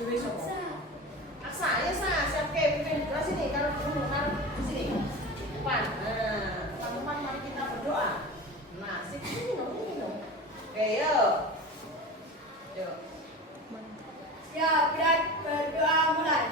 Dewi sopo? Aksa, ya sa, siap ke, mungkin ke sini, kalau dulu, kalau di sini. Depan. Nah, teman-teman mari kita berdoa. Nah, sini dong. Oke, yuk. Yuk. Siap, dan berdoa mulai.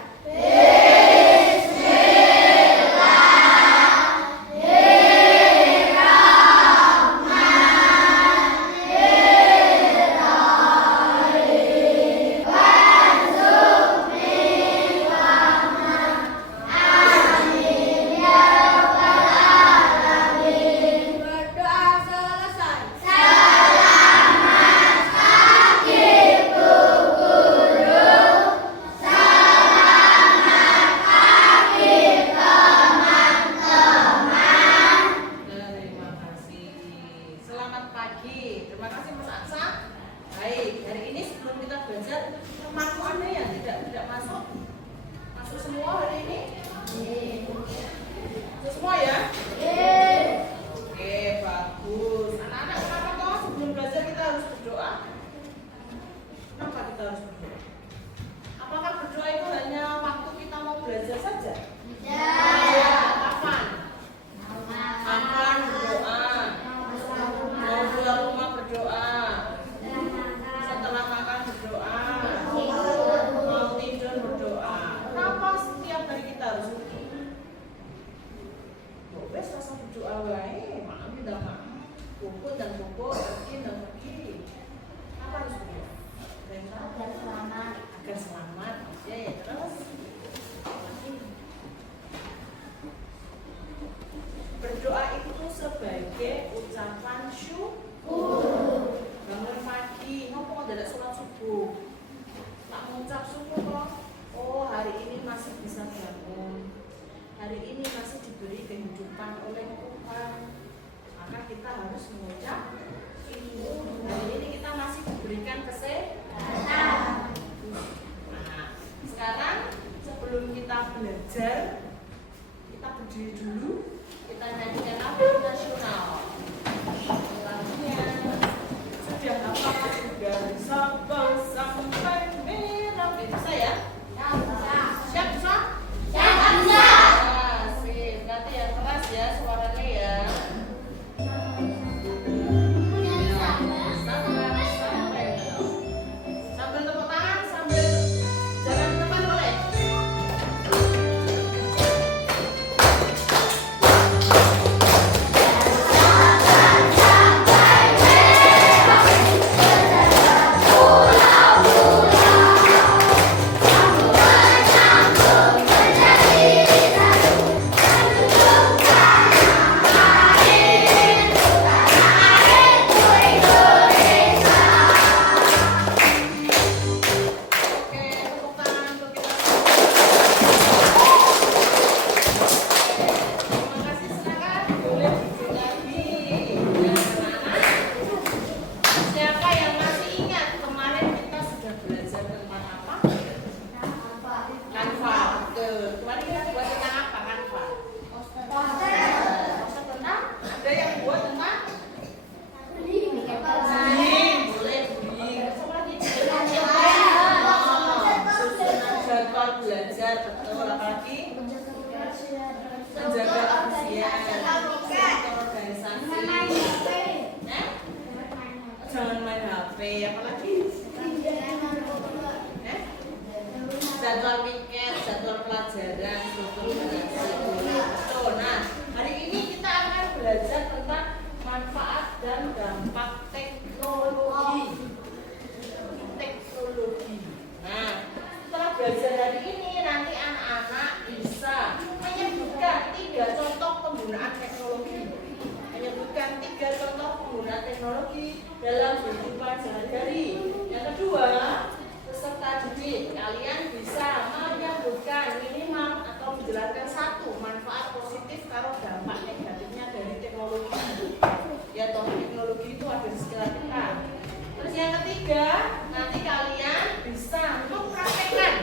Berdoa itu sebagai ucapan syukur. Bangun pagi, ngopo dadak sholat subuh. Tak mengucap syukur kok. Oh, hari ini masih bisa bangun. Hari ini masih diberi kehidupan oleh Tuhan. Maka kita harus mengucap syukur. Hari ini kita masih diberikan kesehatan. Nah, sekarang sebelum kita belajar, kita berdiri dulu. Kita nyanyikan lagu nasional. Lagunya sudah hafal dari Sabang sampai Merauke. Bisa ya? Siap bisa? Siap bisa. Sip. Nanti yang keras ya suaranya ya. Sambil tepuk tangan, sambil jalan ke depan boleh? Jangan main HP, apalagi jadwal piket, jadwal pelajaran, struktur bahasa. Nah, hari ini kita akan belajar tentang manfaat dan dampak teknologi. Nah, setelah belajar hari ini, nanti anak-anak bisa menyebutkan 3 contoh penggunaan teknologi. Menyebutkan 3 contoh penggunaan teknologi dalam kehidupan sehari-hari. Yang kedua, peserta didik, kalian bisa menyebutkan minimal atau menjelaskan 1 manfaat positif atau dampak negatifnya dari teknologi. Ya, toh teknologi itu ada di sekitar kita. Terus yang ketiga, nanti kalian bisa mempraktekkan,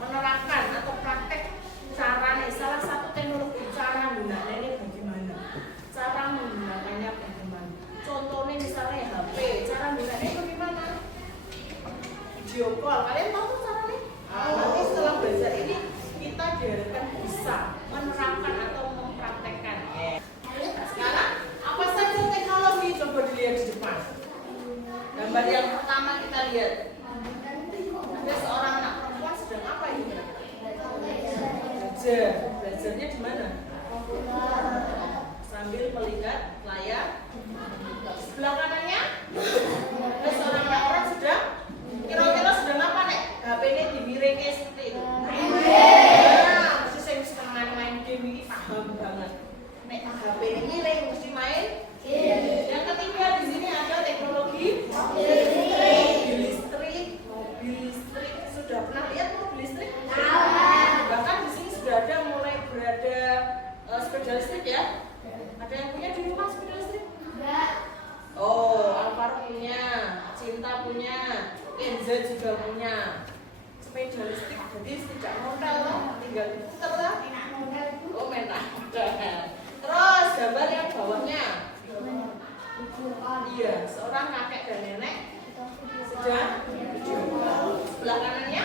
menerapkan atau praktek cara salah satu teknologi, cara menggunakannya bagaimana, cara menggunakannya bagaimana. Contohnya misalnya HP, cara menggunakannya bagaimana? Video call, kalian tahu tuh caranya? Nah, nanti setelah belajar ini kita diharapkan bisa menerapkan atau mempraktekkan. Nah, sekarang apa saja teknologi? Coba dilihat di depan. Gambar yang pertama kita lihat. Ada seorang anak perempuan sedang apa ini? Belajar. Belajarnya di mana? Sambil melihat layar. Sebelah kanannya ada seorang orang sedang kira-kira sedang apa nek? HP-nya dimiringke seperti itu. Nah, mesti saya mesti main game ini paham banget. Nek HP-nya miring mesti main. Yang ketiga di sini ada teknologi mobil listrik. Mobil listrik sudah pernah lihat mobil listrik? Bahkan di sini sudah ada mulai berada sepeda listrik ya. Ada yang punya di rumah sepeda listrik? Oh, Alvaro punya, Cinta punya, Kenza juga punya sepeda listrik. Jadi tidak modal lah, tinggal diputar lah. Oh, main modal. Terus gambar yang bawahnya. Iya, seorang kakek dan nenek sedang sebelah kanannya.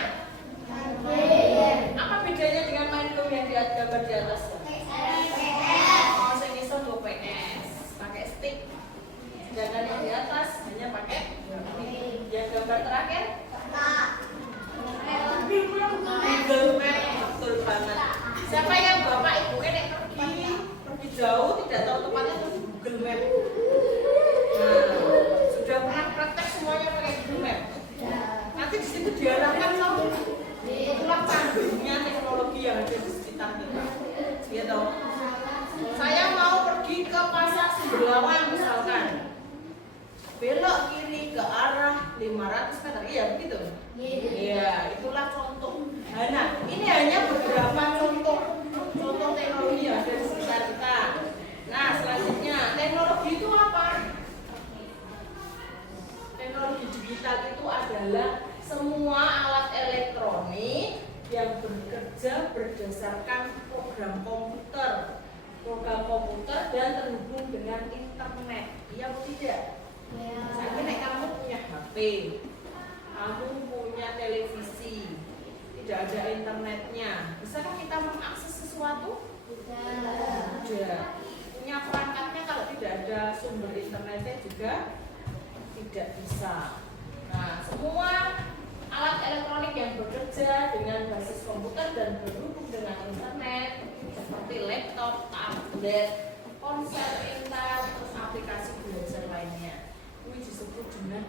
Apa bedanya dengan main game yang di gambar di atas? Oh, saya bisa tuh PS, pakai stick. Sedangkan yang di atas hanya pakai yang gambar terakhir. Google Map, betul banget. Siapa yang bapak ibu nek pergi jauh tidak tahu tempatnya terus Google Map. Nah, sudah pernah praktek semuanya pakai Google Map. Nanti di situ diarahkan loh. Itulah canggihnya teknologi yang ada di sekitar kita. Gitu. Saya mau pergi ke pasar Sumberlawang misalkan. Belok kiri ke arah 500 meter. Iya begitu? Iya, itulah contoh. Nah, ini hanya beberapa contoh teknologi yang ada di sekitar kita. Nah, selanjutnya teknologi itu apa? Teknologi digital itu adalah semua alat elektronik yang bekerja berdasarkan program komputer dan terhubung dengan internet. Iya atau tidak? Misalnya nek kamu punya HP, kamu punya televisi, tidak ada internetnya, bisakah kita mengakses sesuatu? Tidak. Punya perangkatnya kalau tidak ada sumber internetnya juga tidak bisa. Nah, semua alat elektronik yang bekerja dengan basis komputer dan berhubung dengan internet seperti laptop, tablet, ponsel pintar, terus aplikasi belajar lainnya, ini disebut dengan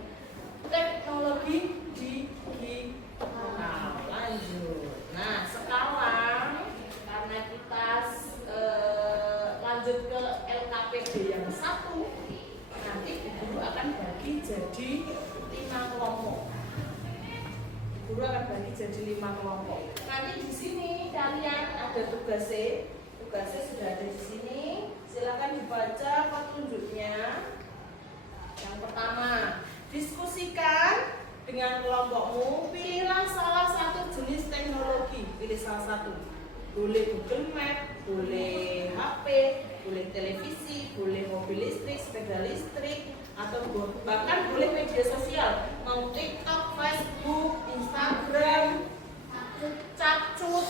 teknologi digital. Lanjut. Nah, sekarang karena kita lanjut ke LKPD yang 1, nanti guru akan bagi jadi 5 kelompok. Guru akan bagi jadi 5 kelompok. Nanti di sini kalian ada tugasnya sudah ada di sini. Silakan dibaca petunjuknya. Yang pertama, diskusikan dengan kelompokmu. Pilihlah salah satu jenis teknologi. Pilih salah satu. Boleh Google Map, boleh HP, boleh televisi, boleh mobil listrik, sepeda listrik, atau bahkan boleh media sosial, mau TikTok, Facebook, Instagram, Capcut,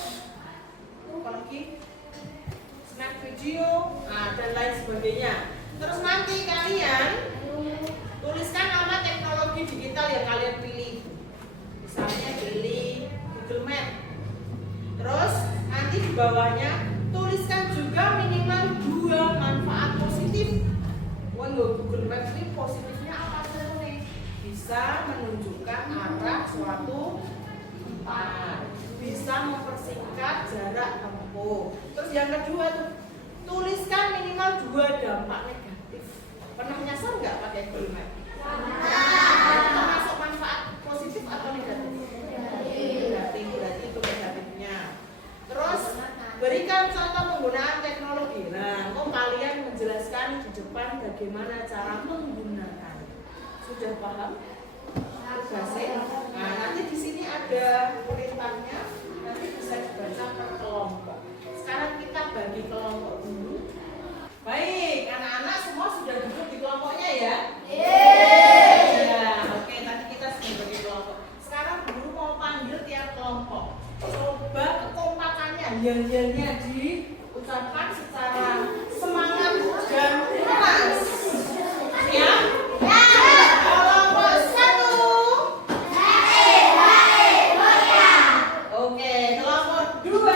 apalagi Snap video, dan lain sebagainya. Terus nanti kalian tuliskan nama teknologi digital yang kalian pilih. Misalnya pilih Google Map. Terus nanti di bawahnya tuliskan juga minimal 2 manfaat positif. Google Maps ini positifnya apa sih? Bisa menunjukkan arah suatu tempat, bisa mempersingkat jarak tempuh. Terus yang kedua tuh, tuliskan minimal 2 dampak negatif. Pernah nyasar nggak pakai Google Maps? Termasuk manfaat positif atau negatif? Negatif, berarti itu negatifnya. Terus berikan contoh penggunaan teknologi. Nah, kok kalian menjelaskan di depan bagaimana cara menggunakan. Sudah paham? Tugasnya. Nah, nanti di sini ada perintahnya. Nanti bisa dibaca per kelompok. Sekarang kita bagi kelompok dulu. Baik, anak-anak semua sudah duduk di kelompoknya ya? Ya, oke. Tadi kita sudah bagi kelompok. Sekarang guru mau panggil tiap kelompok. yel-yelnya diucapkan secara semangat dan keras. Ya? Kelompok 1. Oke, kelompok 2.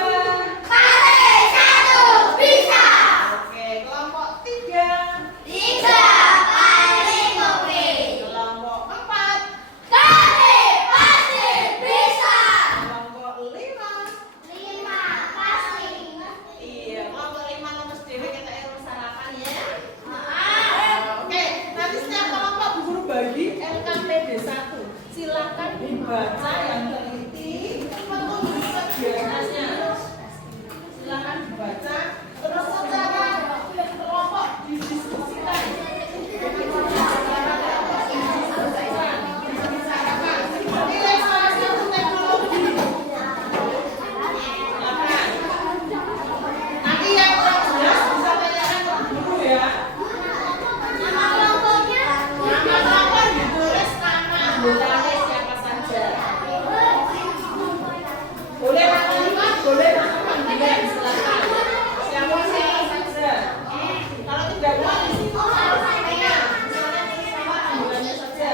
Oke, kelompok 3. Kelompok 4. Kelompok 5. Iya, kelompok 5 nomor dewe kita sarapan ya. Oke, nanti setiap kelompok Bu Guru bagi LKPD 1. Silakan dibaca yang teliti petunjuk kegiatannya. Silakan dibaca terus secara kelompok didiskusikan. Nilai salah satu teknologi. Silakan. Nanti yang kurang jelas bisa tanyakan ke guru ya. Nama kelompok ditulis nama anggotanya siapa saja. Boleh nama 5, boleh nama panggilan, silakan. Siapa saja. Kalau tidak mau di situ harus namanya. Misalnya nama panggilannya saja.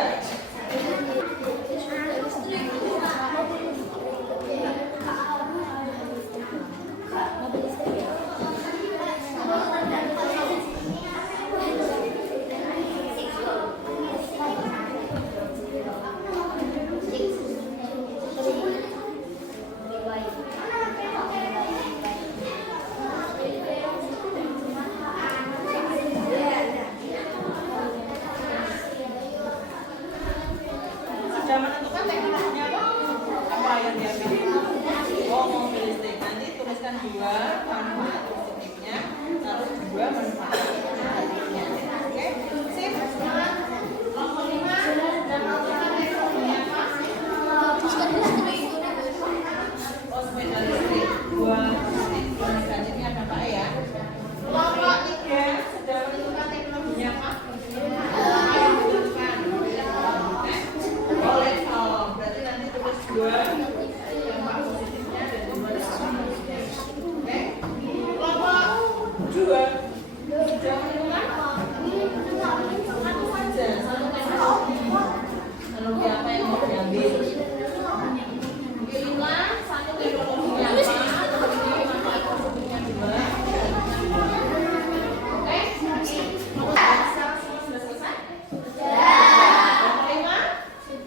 Sudah menentukan teknologinya apa yang dia pilih? Oh, mobil listrik. Nanti tuliskan 2 manfaat positifnya, terus 2 manfaat negatifnya. Oke, sip. Sekarang kelompok 5 dan menentukan teknologinya apa? Oh, sepeda listrik. 2 positif, 2 negatifnya ada Pak ya. Kelompok 3 sudah menentukan teknologinya apa? Yang ditentukan. Boleh, berarti nanti tulis 2 dampak positifnya dan 2 negatifnya. Oke, kelompok 2 sudah menentukan satu saja, satu teknologi. Teknologi apa yang mau diambil? Pilihlah satu teknologinya apa? Teknologi manfaat positifnya 2. Oke, sekarang semua sudah selesai? Kelompok 5?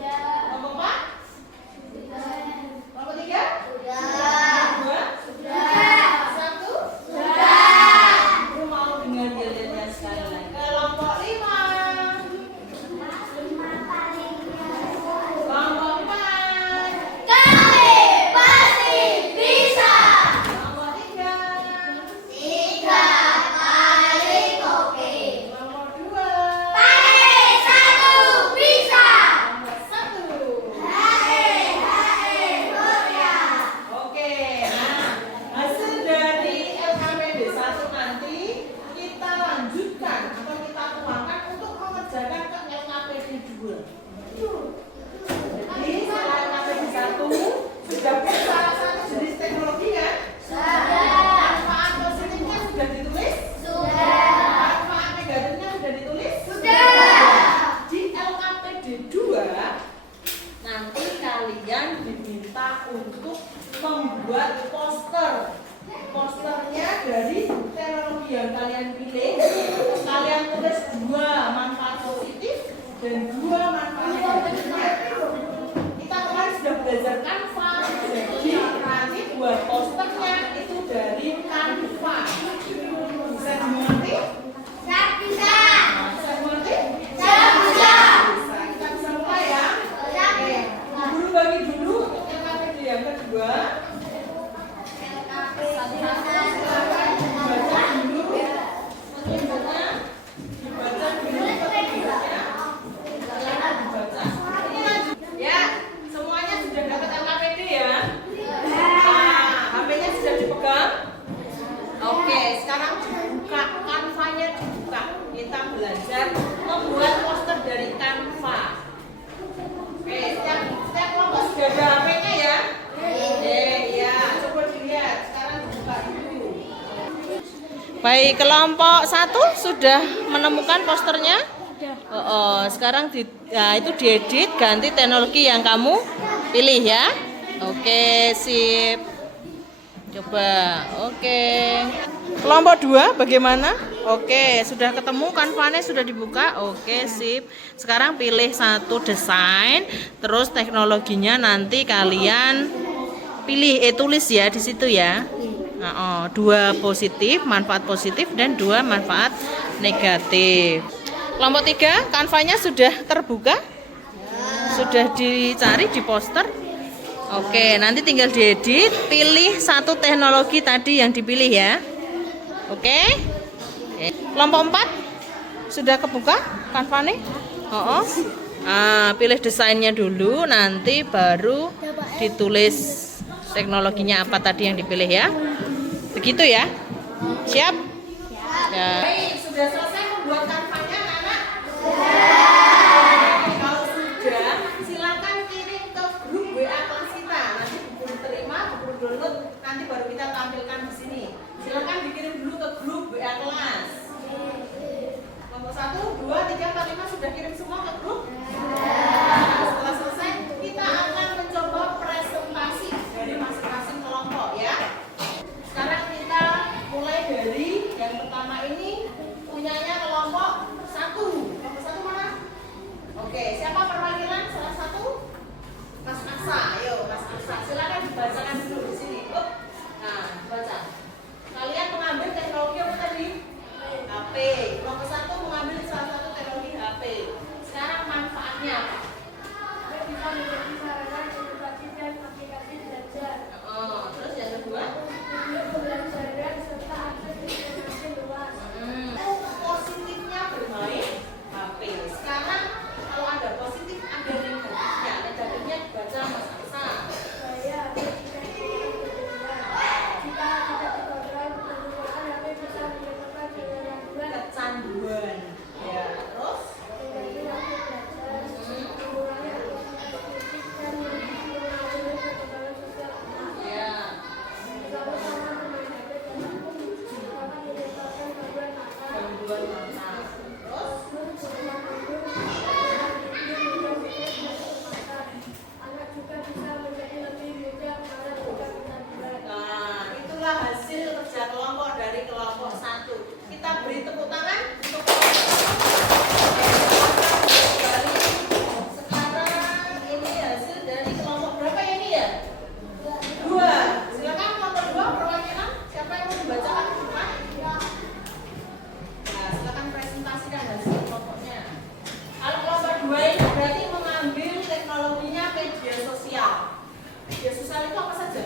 Kelompok 4? Kelompok 3? 2? 1? Aku mau dengan yel-yelnya sekali lagi. Kelompok 5. Kelompok 4. Kelompok 3. Kelompok 2. Kelompok 1. Oke, nah hasil dari LKPD 1 nanti kita lanjutkan atau kita tuangkan untuk mengerjakan ke LKPD 2. Jadi setelah LKPD 1 sudah punya salah satu jenis teknologi kan? Manfaat positifnya sudah ditulis? Manfaat negatifnya sudah ditulis? Di LKPD 2 nanti kalian diminta untuk membuat poster. Posternya dari teknologi yang kalian pilih. Kalian tulis 2 manfaat positif dan 2 manfaat negatifnya. Kita kemarin sudah belajar Canva. Jadi nanti buat posternya itu dari Canva. Bisa dimengerti? Bisa dimengerti? Bisa. Kita bisa mulai ya. Oke, guru bagi dulu untuk LKPD yang kedua. Silakan dibaca dulu petunjuknya, dibaca dulu petunjuknya. Silakan dibaca. Ini lanjut ya. Semuanya sudah dapat LKPD ya. Nah, HP-nya sudah dipegang. Oke, sekarang dibuka Canva-nya dibuka. Kita belajar membuat poster dari Canva. Oke, setiap kelompok sudah ada HP-nya ya. Ya, coba dilihat. Sekarang Baik, kelompok 1 sudah menemukan posternya? Sekarang itu diedit, ganti teknologi yang kamu pilih ya. Oke, sip. Coba, oke. Kelompok 2 bagaimana? Oke, sudah ketemu kanvanya sudah dibuka. Oke, sip. Sekarang pilih satu desain, terus teknologinya nanti kalian pilih tulis ya di situ ya. Nah, 2 positif, manfaat positif dan 2 manfaat negatif. Kelompok 3, kanvanya sudah terbuka? Sudah dicari di poster? Oke, nanti tinggal diedit, pilih satu teknologi tadi yang dipilih ya. Oke. Kelompok 4 sudah kebuka kanvanya? Pilih desainnya dulu, nanti baru ditulis teknologinya apa tadi yang dipilih ya. Begitu ya. Siap? Ya. Baik, sudah selesai membuat kanvanya anak-anak? Kalau sudah, silakan kirim ke grup WA kelas kita. Nanti buku terima, buku download, nanti baru kita tampilkan di sini. Silakan dikirim dulu ke grup WA kelas. Kelompok 1, 2, 3, 4, 5 sudah kirim semua ke grup? Setelah selesai, kita akan mencoba presentasi dari masing-masing kelompok ya. Sekarang kita mulai dari yang pertama ini punyanya kelompok 1. Kelompok 1 mana? Oke, siapa perwakilan salah satu? Mas Aksa, ayo Mas Aksa, silakan dibacakan dulu di sini. Nah, baca. Kalian mengambil teknologi apa tadi? HP. Kelompok 1 mengambil salah satu teknologi HP. Sekarang manfaatnya apa? Bisa menjadi sarana edukasi dan aplikasi belajar. Terus yang kedua? Untuk pembelajaran serta akses informasi luas. Positifnya bermain HP. Sekarang kalau ada positif ada negatifnya. Negatifnya dibaca Mas Aksa. Saya tidak jika tidak dikontrol penggunaan HP bisa menyebabkan Kecanduan. Ya, terus? mengganggu waktu belajar, mengurangi aktivitas fisik dan mengurangi perkembangan sosial anak. Ya. Sama-sama bermain HP dapat menyebabkan gangguan mata. Gangguan mata. Terus? Anak juga bisa menjadi lebih mudah marah jika kecanduan. Nah, itulah hasil kerja kelompok dari kelompok 1. Kita beri tepuk tangan untuk sekarang ini hasil dari kelompok berapa ini ya? 2. Silakan kelompok 2 perwakilan. Siapa yang mau membacakan bukan? Nah, silakan presentasikan hasil kelompoknya. Kalau kelompok 2 ini berarti mengambil teknologinya media sosial. Media sosial itu apa saja?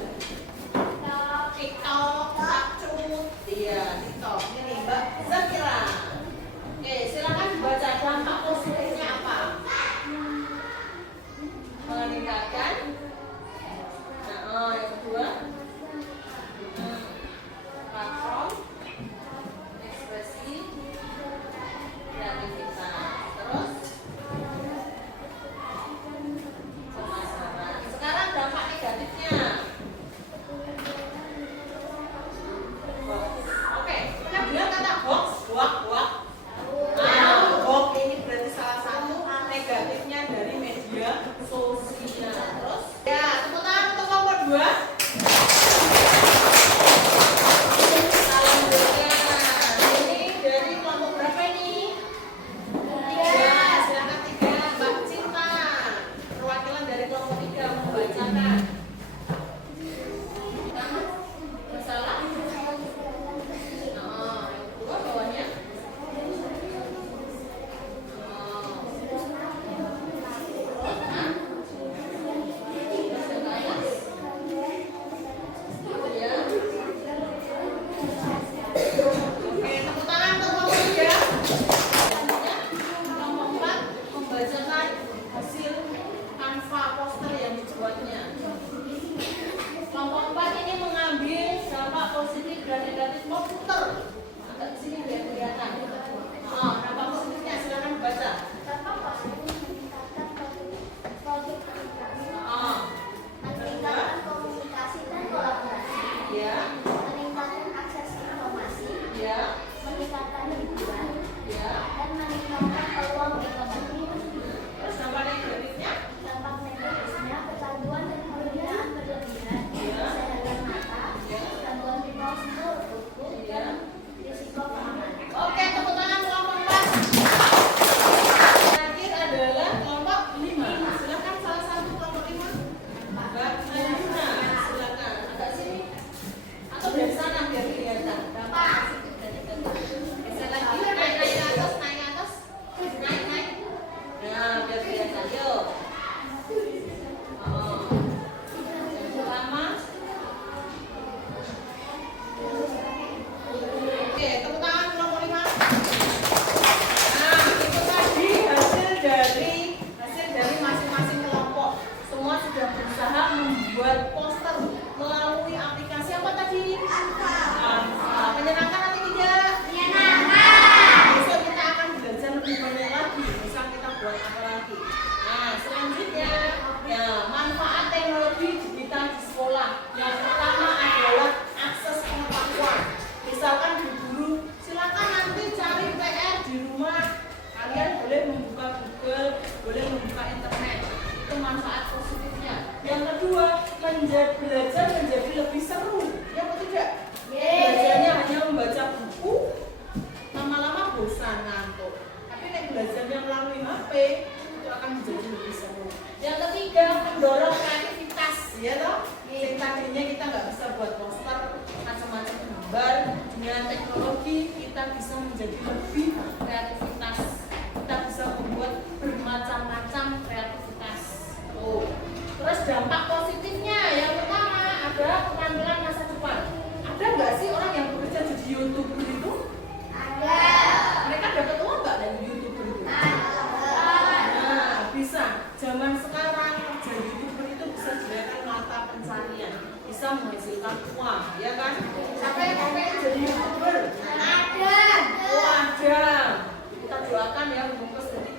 TikTok, Takcut, iya TikTok. Ini Mbak Zakira. Oke, silakan dibaca dampak positifnya apa? Meningkatkan. Nah, yang kedua, platform ekspresi kreativitas. Terus pemasaran. Sekarang dampak negatifnya. Oke, pernah bilang kata hoax, hoax. Hoax ini berarti salah satu negatifnya dari media sosial. Terus, ya, tepuk tangan untuk kelompok 2. Selanjutnya, ini dari kelompok berapa ini? 3. Silakan 3, Mbak Cinta. Perwakilan dari kelompok 3 membacakan. Masalah? Yang kedua bawahnya. Oke, tepuk tangan untuk kelompok 3. Kelompok 4 membacakan hasil kanva poster yang dibuatnya. Kelompok 4 ini mengambil dampak positif dan negatif komputer. Agak di sini biar kelihatan. Dampak positifnya silakan baca. Dampak positif meningkatkan produktivitas, meningkatkan komunikasi dan kolaborasi, Ya, meningkatkan akses informasi, ya. belajar menjadi lebih seru, ya atau tidak? Belajarnya hanya membaca buku, lama-lama bosan ngantuk. Tapi nek belajarnya melalui HP itu akan menjadi lebih seru. Yang ketiga, mendorong kreativitas, ya toh? Yang tadinya kita nggak bisa buat poster macam-macam gambar, dengan teknologi kita bisa menjadi lebih kreativitas. Kita bisa membuat bermacam-macam kreativitas. Oh. Terus dampak positifnya yang pertama ada penampilan masa depan. Ada nggak sih orang yang bekerja jadi YouTuber itu? Ada. Mereka dapat uang nggak dari YouTuber itu? Nah, bisa. Zaman sekarang jadi YouTuber itu bisa dijadikan mata pencarian, bisa menghasilkan uang, ya kan? Siapa yang pengen jadi YouTuber? Ada. Oh, ada. Kita doakan ya bungkus jadi.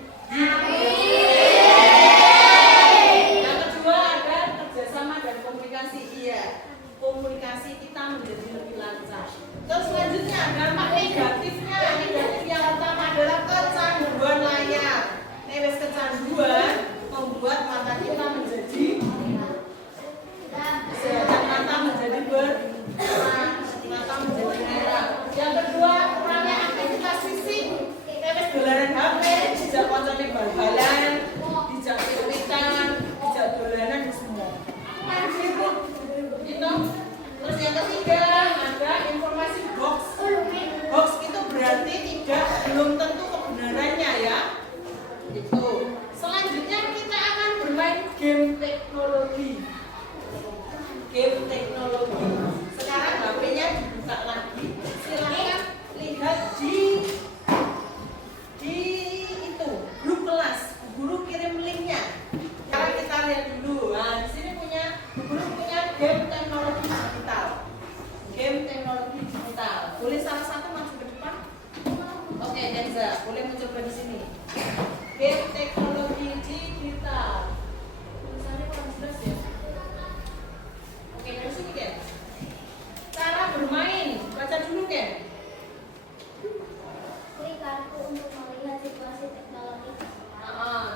Yang kedua ada kerjasama dan komunikasi. Iya, komunikasi kita menjadi lebih lancar. Terus selanjutnya dampak negatifnya. Negatif yang pertama adalah kecanduan layar. Nih kecanduan membuat mata kita menjadi kesehatan mata menjadi berkurang, mata menjadi merah. Yang kedua kurangnya aktivitas fisik. Nih dolanan HP, dijak koncone bal-balan, dijak piritan, dijak dolanan semua. Itu. Terus yang ketiga ada informasi hoax. Hoax itu berarti belum tentu kebenarannya ya. Itu. Selanjutnya kita akan bermain game teknologi. Game teknologi. Sekarang HP-nya dibuka lagi. Silakan lihat di itu grup kelas. Guru kirim linknya. Sekarang kita lihat dulu. Nah, di sini guru punya game teknologi digital. Game teknologi digital. Boleh salah satu maju ke depan? Oke, Denza, boleh mencoba di sini. Game teknologi digital. Tulisannya kurang jelas ya. Oke, dari sini Ken. Cara bermain, baca dulu Ken. Klik kartu untuk melihat situasi teknologi.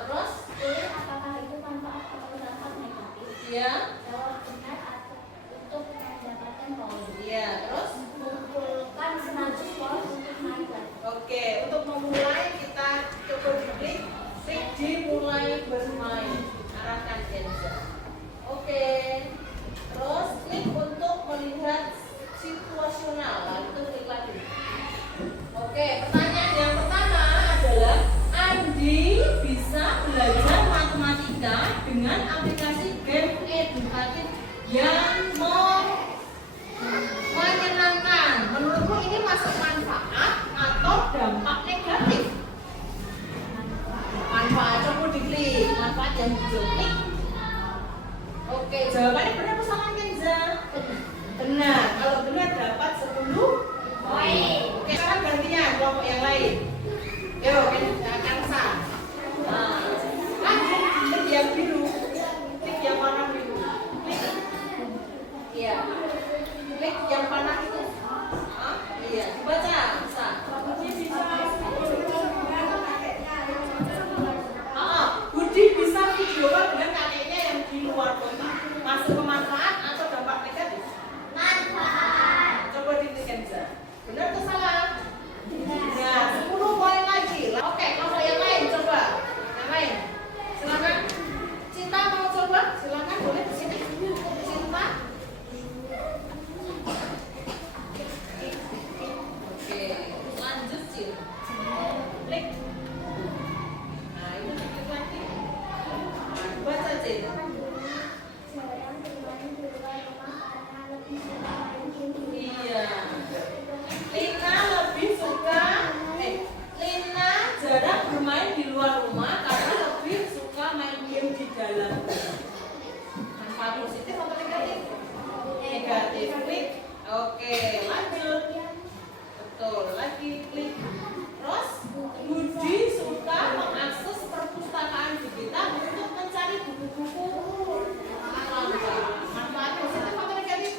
Terus? Pilih apakah itu manfaat atau dampak negatif. Iya. Jawab benar atau untuk mendapatkan poin. Iya, terus? Kumpulkan 100 poin untuk naik lagi. Oke, untuk memulai kita coba klik di mulai bermain. Arahkan Denza. Oke. Terus klik untuk melihat situasional. Lalu itu klik lagi. Oke, pertanyaan yang pertama adalah Andi bisa belajar matematika dengan aplikasi game edukatif yang menyenangkan. Menurutmu ini masuk manfaat atau dampak negatif? Manfaat, coba diklik. Manfaat yang hijau klik. Oke, jawabannya benar atau salah Kenza? Benar. Kalau benar dapat 10 poin. Oke, sekarang gantinya kelompok yang lain. Yuk, Kansa. Klik yang biru. Klik yang warna biru. Klik. Iya. Klik yang panah itu. Iya, dibaca. Bisa. Budi bisa videoan dengan kakeknya yang di luar kota. Masuk ke manfaat atau dampak negatif? Manfaat. Coba diklik Kenza. Benar atau salah? Nah, 10 poin lagi. Oke, kalau yang lain coba. Yang lain. Silakan. Cinta mau coba? Silakan boleh di sini. Cinta. Oke, lanjut Cil. Klik. Nah, itu diklik lagi. Nah, baca Cil. Jarang bermain di luar rumah karena lebih suka main game di rumah. Iya. Lina lebih suka Lina jarang bermain di luar rumah karena lebih suka main game di dalam rumah. Manfaat positif atau negatif? Negatif. Klik. Oke, lanjut. Betul, lagi klik. Terus Budi suka mengakses perpustakaan digital untuk mencari buku-buku langka. Manfaat positif atau negatif?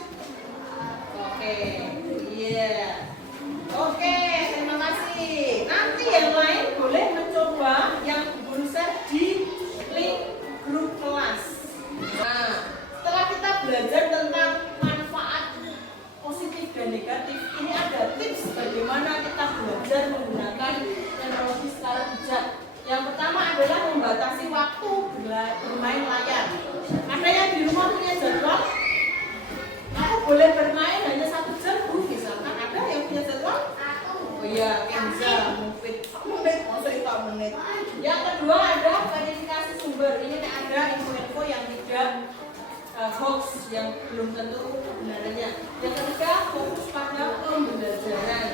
Oke, iya. Oke, terima kasih. Nanti yang lain boleh mencoba yang guru share di link grup kelas. Nah, setelah kita belajar tentang belum tentu kebenarannya. Yang ketiga, fokus pada pembelajaran.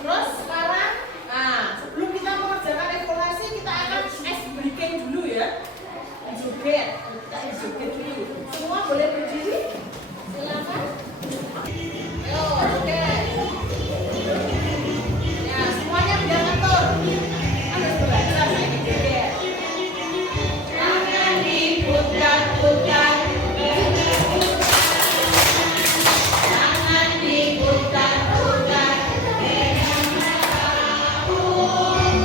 Terus sekarang, sebelum kita mengerjakan evaluasi, kita akan ice breaking dulu ya. Joget, kita joget dulu. Semua boleh berdiri? Silakan. Ayo, joget. Ya, semuanya biar atur. Harus belajar ini joget. Tangan diputar-putar. Tangan diputar-putar.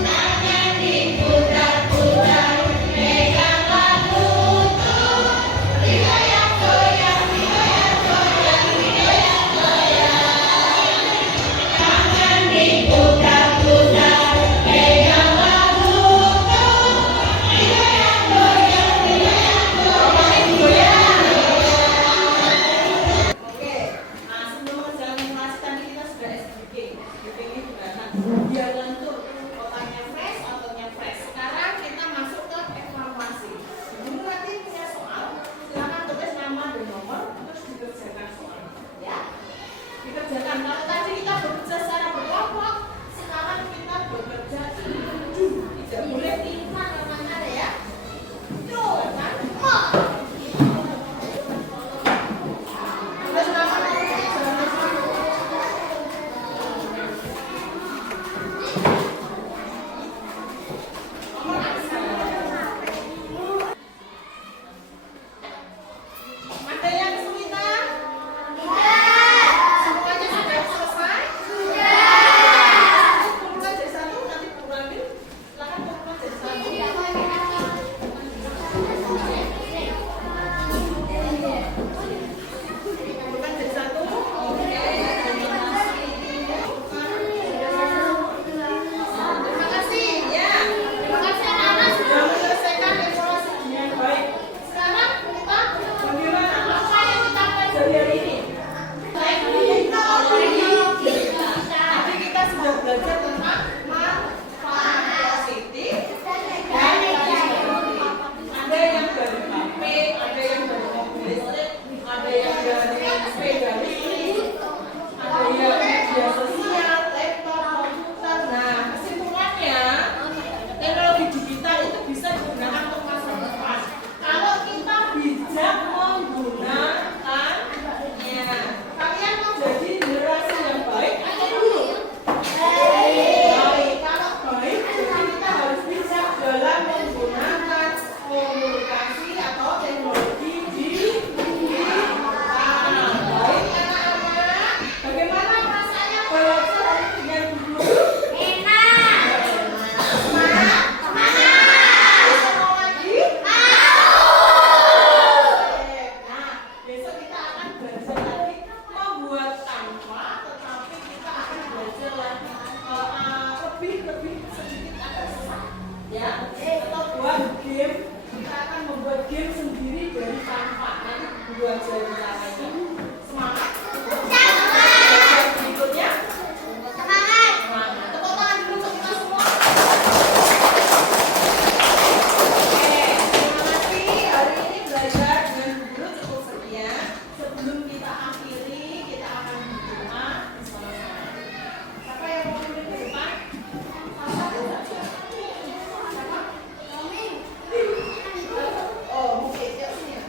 Tangan diputar-putar. Pegang lutut. Goyang-goyang, goyang-goyang, goyang-goyang. Tangan diputar-putar. Pegang lutut. Goyang-goyang, goyang-goyang. Oke, sebelum mengerjakan evaluasi tadi kita sudah SBG. SBG ini dibahas biar lentur, otaknya fresh, ototnya fresh. Sekarang kita masuk ke evaluasi. Dulu nanti punya soal, silakan tulis nama dan nomor, terus dikerjakan soal. Ya, dikerjakan. Kalau tadi kita bekerja secara berkelompok, sekarang kita bekerja individu. Tidak boleh timah namanya ya. Tuh, kan? Terus nama nomornya jangan lupa. Ada yang kesulitan? Semuanya sudah selesai? Kumpulkan jadi satu, nanti kurangin. Silakan kumpulkan jadi satu. Kumpulkan jadi satu. Oke. Terima kasih. Ya. Terima kasih anak-anak sudah menyelesaikan evaluasi dengan baik. Sekarang kita bagaimana? Apa yang kita pelajari hari ini? Tadi kita sudah belajar tentang manfaat positif dan negatif. Ada yang dari HP, ada yang dari mobil listrik, ada yang dari sepeda listrik, ada yang media sosial, laptop, komputer. Nah, kesimpulannya teknologi digital itu bisa digunakan untuk masa depan. Kalau kita bijak menggunakannya, kalian mau jadi generasi yang baik atau buruk? Baik. Kalau baik, jadi kita harus bijak dalam menggunakan komunikasi atau teknologi digital. Baik anak-anak, bagaimana perasaannya belajar hari dengan guru? Besok kita akan belajar lagi membuat tanpa, tetapi kita akan belajar lagi lebih sedikit agak susah, ya. Atau buat game, kita akan membuat game sendiri dari tanpa. Nanti buat jadi caranya. Semangat. Belajar berikutnya. Semangat. Tepuk tangan dulu untuk kita semua. Oke, terima kasih. Hari ini belajar dengan guru cukup sekian. Sebelum kita akhiri, kita akan berdoa bersama-sama. Siapa yang mau duduk di depan? Satu saja. Siapa? Oh, mungkin. Yuk, sini ya.